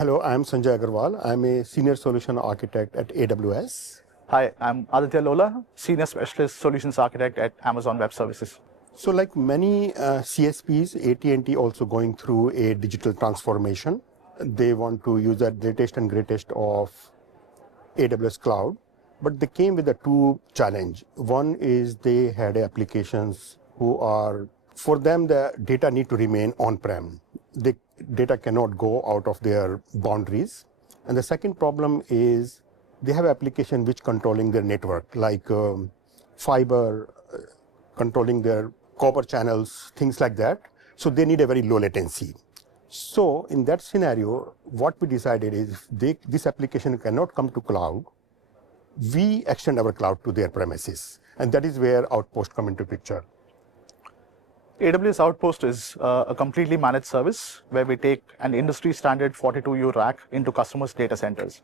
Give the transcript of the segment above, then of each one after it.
Hello, I'm Sanjay Agarwal. I'm a senior solution architect at AWS. Hi, I'm Aditya Lola, Senior Specialist Solutions Architect at Amazon Web Services. So like many CSPs, AT&T also going through a digital transformation. They want to use the latest and greatest of AWS cloud, but they came with a two challenge. One is they had applications who are, for them, the data need to remain on-prem. The data cannot go out of their boundaries. And the second problem is they have application which controlling their network, like fiber, controlling their copper channels, things like that. So they need a very low latency. So in that scenario, what we decided is if this application cannot come to cloud, we extend our cloud to their premises. And that is where Outpost come into picture. AWS Outpost is a completely managed service where we take an industry standard 42U rack into customers' data centers.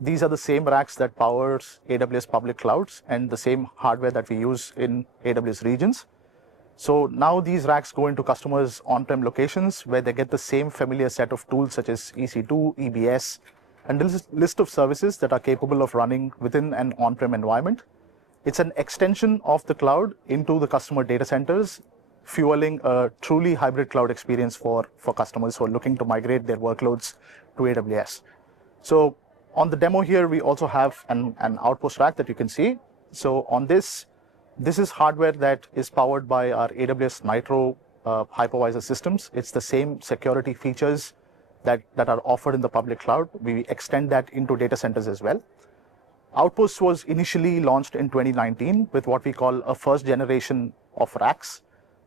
These are the same racks that powers AWS public clouds and the same hardware that we use in AWS regions. So now these racks go into customers' on-prem locations where they get the same familiar set of tools such as EC2, EBS, and a list of services that are capable of running within an on-prem environment. It's an extension of the cloud into the customer data centers, fueling a truly hybrid cloud experience for customers who are looking to migrate their workloads to AWS. So on the demo here, we also have an Outpost rack that you can see. So on this is hardware that is powered by our AWS Nitro hypervisor systems. It's the same security features that are offered in the public cloud. We extend that into data centers as well. Outposts was initially launched in 2019 with what we call a first generation of racks.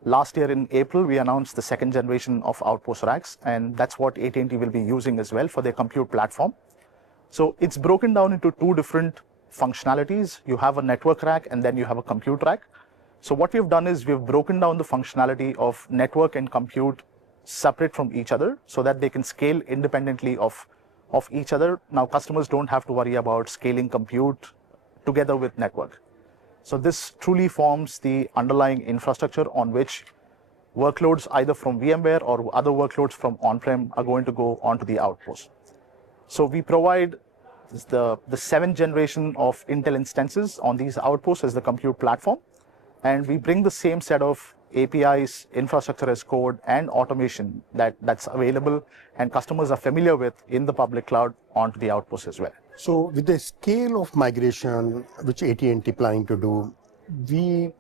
Last year in April, we announced the second generation of Outpost racks, and that's what AT&T will be using as well for their compute platform. So it's broken down into two different functionalities. You have a network rack and then you have a compute rack. So what we've done is we've broken down the functionality of network and compute separate from each other so that they can scale independently of each other. Now customers don't have to worry about scaling compute together with network. So this truly forms the underlying infrastructure on which workloads either from VMware or other workloads from on-prem are going to go onto the Outpost. So we provide the 7th generation of Intel instances on these Outposts as the compute platform. And we bring the same set of APIs, infrastructure as code, and automation that's available and customers are familiar with in the public cloud onto the Outpost as well. So with the scale of migration which AT&T planning to do, we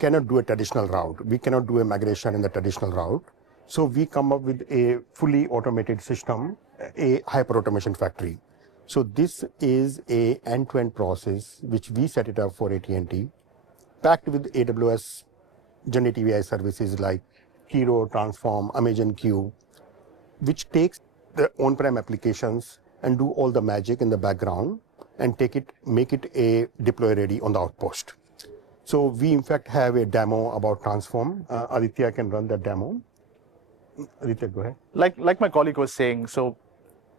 cannot do a traditional route. We cannot do a migration in the traditional route. So we come up with a fully automated system, a hyper-automation factory. So this is a end-to-end process which we set it up for AT&T, packed with AWS generative AI services like Hero, Transform, Amazon Q, which takes the on-prem applications and do all the magic in the background and make it a deploy ready on the Outpost. So we in fact have a demo about Transform. Aditya can run that demo. Aditya, go ahead. Like my colleague was saying, so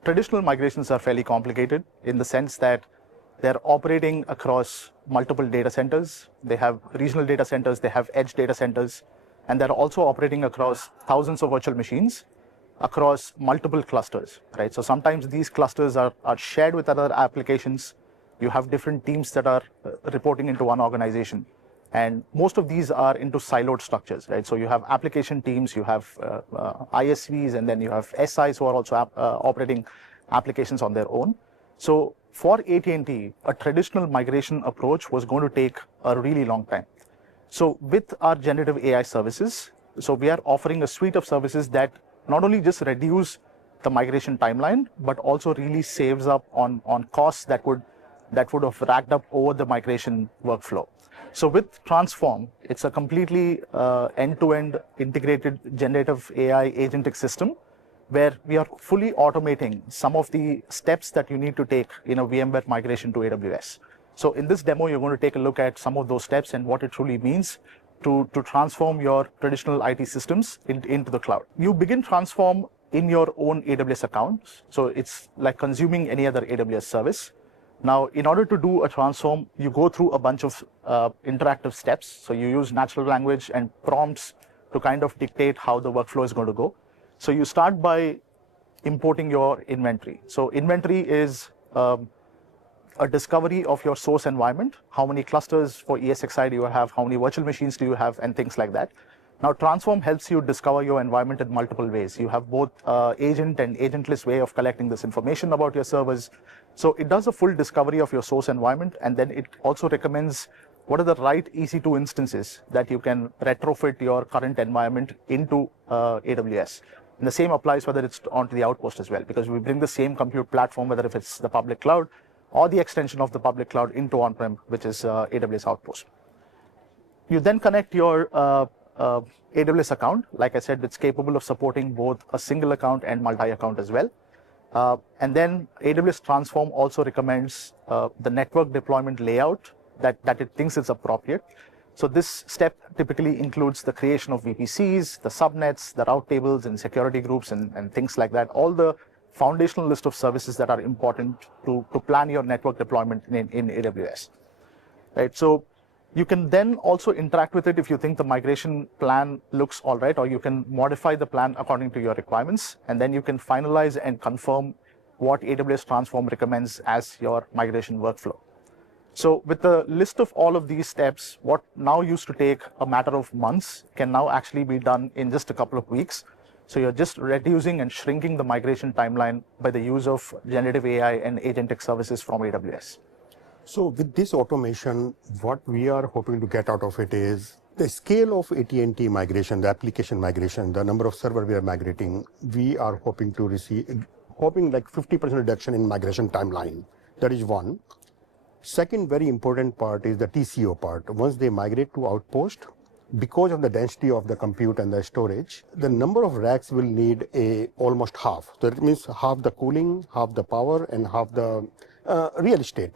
traditional migrations are fairly complicated in the sense that they're operating across multiple data centers. They have regional data centers, they have edge data centers, and they're also operating across thousands of virtual machines across multiple clusters, right? So sometimes these clusters are shared with other applications. You have different teams that are reporting into one organization. And most of these are into siloed structures, right? So you have application teams, you have ISVs, and then you have SIs who are also operating applications on their own. So for AT&T, a traditional migration approach was going to take a really long time. So with our generative AI services, so we are offering a suite of services that not only just reduce the migration timeline, but also really saves up on costs that would have racked up over the migration workflow. So with Transform, it's a completely end-to-end integrated generative AI agentic system where we are fully automating some of the steps that you need to take in a VMware migration to AWS. So in this demo, you're going to take a look at some of those steps and what it truly means to transform your traditional IT systems into the cloud. You begin Transform in your own AWS account. So it's like consuming any other AWS service. Now, in order to do a transform, you go through a bunch of interactive steps. So you use natural language and prompts to kind of dictate how the workflow is going to go. So you start by importing your inventory. So inventory is a discovery of your source environment, how many clusters for ESXi do you have, how many virtual machines do you have, and things like that. Now, Transform helps you discover your environment in multiple ways. You have both agent and agentless way of collecting this information about your servers. So it does a full discovery of your source environment, and then it also recommends what are the right EC2 instances that you can retrofit your current environment into AWS. And the same applies whether it's onto the Outpost as well, because we bring the same compute platform, whether if it's the public cloud or the extension of the public cloud into on-prem, which is AWS Outpost. You then connect your AWS account. Like I said, it's capable of supporting both a single account and multi-account as well. And then AWS Transform also recommends the network deployment layout that it thinks is appropriate. So this step typically includes the creation of VPCs, the subnets, the route tables, and security groups, and things like that. All the foundational list of services that are important to plan your network deployment in AWS. Right? So you can then also interact with it if you think the migration plan looks all right, or you can modify the plan according to your requirements, and then you can finalize and confirm what AWS Transform recommends as your migration workflow. So with the list of all of these steps, what now used to take a matter of months can now actually be done in just a couple of weeks. So you're just reducing and shrinking the migration timeline by the use of generative AI and agentic services from AWS. So with this automation, what we are hoping to get out of it is the scale of AT&T migration, the application migration, the number of servers we are migrating, we are hoping like 50% reduction in migration timeline. That is one. Second very important part is the TCO part. Once they migrate to Outpost, because of the density of the compute and the storage, the number of racks will need almost half. So that means half the cooling, half the power, and half the real estate.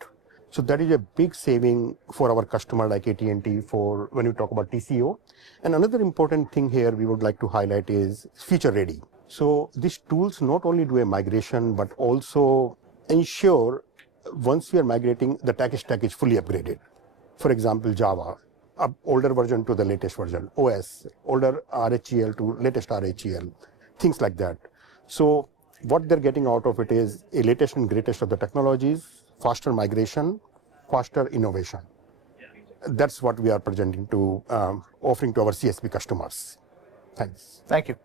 So that is a big saving for our customer like AT&T for when you talk about TCO. And another important thing here we would like to highlight is future ready. So these tools not only do a migration, but also ensure once we are migrating, the tech stack is fully upgraded. For example, Java, older version to the latest version, OS, older RHEL to latest RHEL, things like that. So what they're getting out of it is a latest and greatest of the technologies, faster migration, faster innovation. That's what we are presenting to, offering to our CSP customers. Thanks. Thank you.